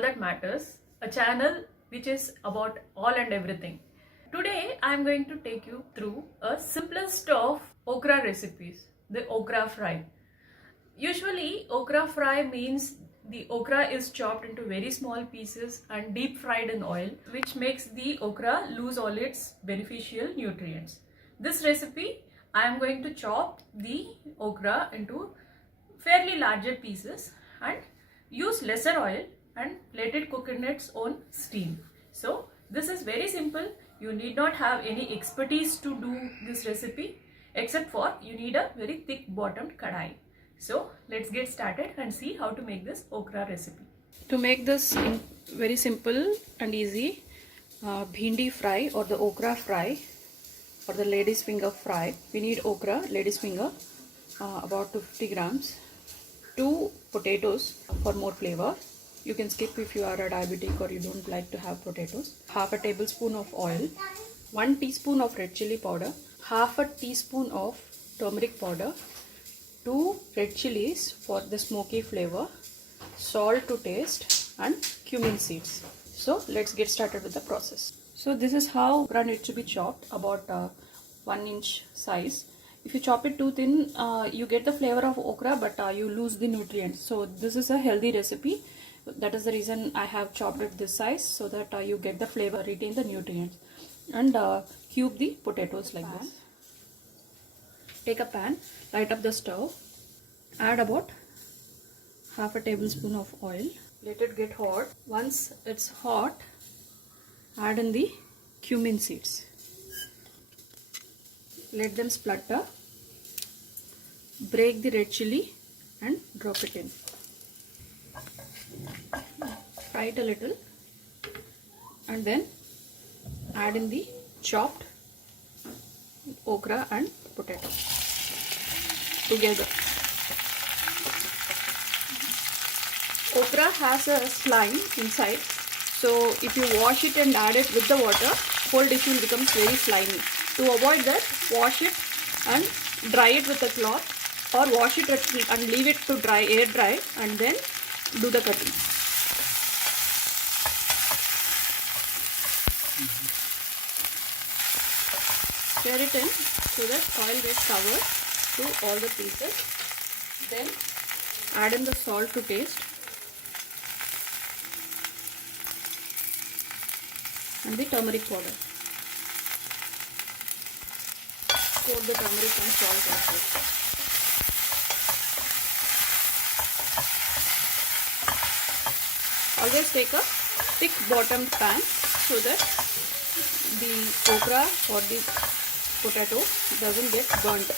all that matters, a channel which is about all and everything. Today I am going to take you through a simplest of okra recipes, the okra fry. Usually okra fry means the okra is chopped into very small pieces and deep fried in oil, which makes the okra lose all its beneficial nutrients. This recipe I am going to chop the okra into fairly larger pieces and use lesser oil and let it cook in its own steam. So this is very simple. You need not have any expertise to do this recipe, except for you need a very thick bottomed kadai. So let's get started and see how to make this okra recipe. To make this very simple and easy bhindi fry or the okra fry or the lady's finger fry, we need okra, lady's finger, about 250 grams, 2 potatoes for more flavor. You can skip if you are a diabetic or you don't like to have potatoes. Half a tablespoon of oil, 1 teaspoon of red chili powder, half a teaspoon of turmeric powder, 2 red chilies for the smoky flavor, salt to taste, and cumin seeds. So let's get started with the process. So this is how okra needs to be chopped, about 1 inch size. If you chop it too thin, you get the flavor of okra, but you lose the nutrients. So this is a healthy recipe. That is the reason I have chopped it this size, so that you get the flavor, retain the nutrients. And cube the potatoes like this. Take a pan, light up the stove, add about half a tablespoon of oil. Let it get hot. Once it's hot, add in the cumin seeds. Let them splutter. Break the red chili and drop it in. Fry it a little and then add in the chopped okra and potato together. Okra has a slime inside, so if you wash it and add it with the water, whole dish will become very slimy. To avoid that, wash it and dry it with a cloth, or wash it and leave it to dry, air dry, and then do the cutting. Stir it in so that oil gets covered to all the pieces. Then add in the salt to taste and the turmeric powder. Coat the turmeric and salt also. Always take a thick bottomed pan so that the okra or the potato doesn't get burnt.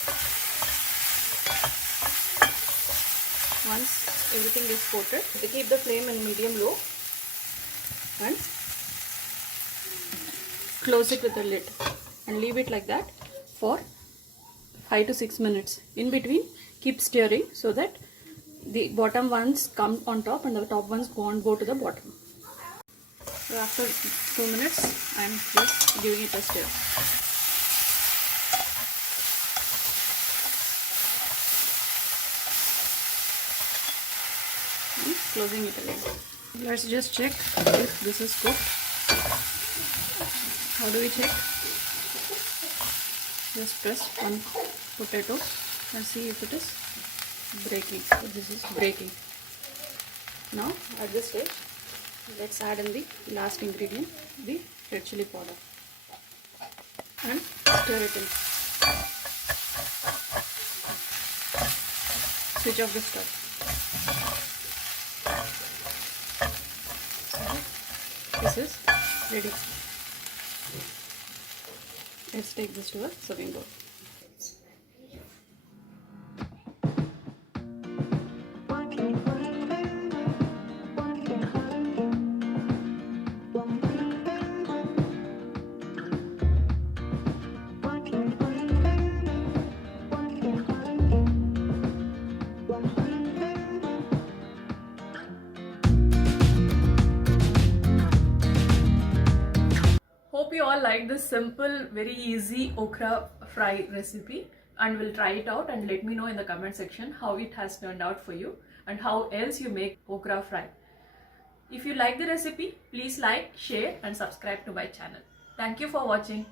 Once everything is coated, keep the flame in medium low and close it with a lid and leave it like that for 5 to 6 minutes. In between, keep stirring so that the bottom ones come on top and the top ones go to the bottom. So after 2 minutes, I am just giving it a stir. And closing it again. Let's just check if this is cooked. How do we check? Just press one potato and see if it is breaking. So this is breaking. Now at this stage, let's add in the last ingredient, the red chili powder, and stir it in. Switch off the stove. This is ready. Let's take this to a serving bowl. Hope you all like this simple, very easy okra fry recipe, and will try it out and let me know in the comment section how it has turned out for you and how else you make okra fry. If you like the recipe, please like, share and subscribe to my channel. Thank you for watching.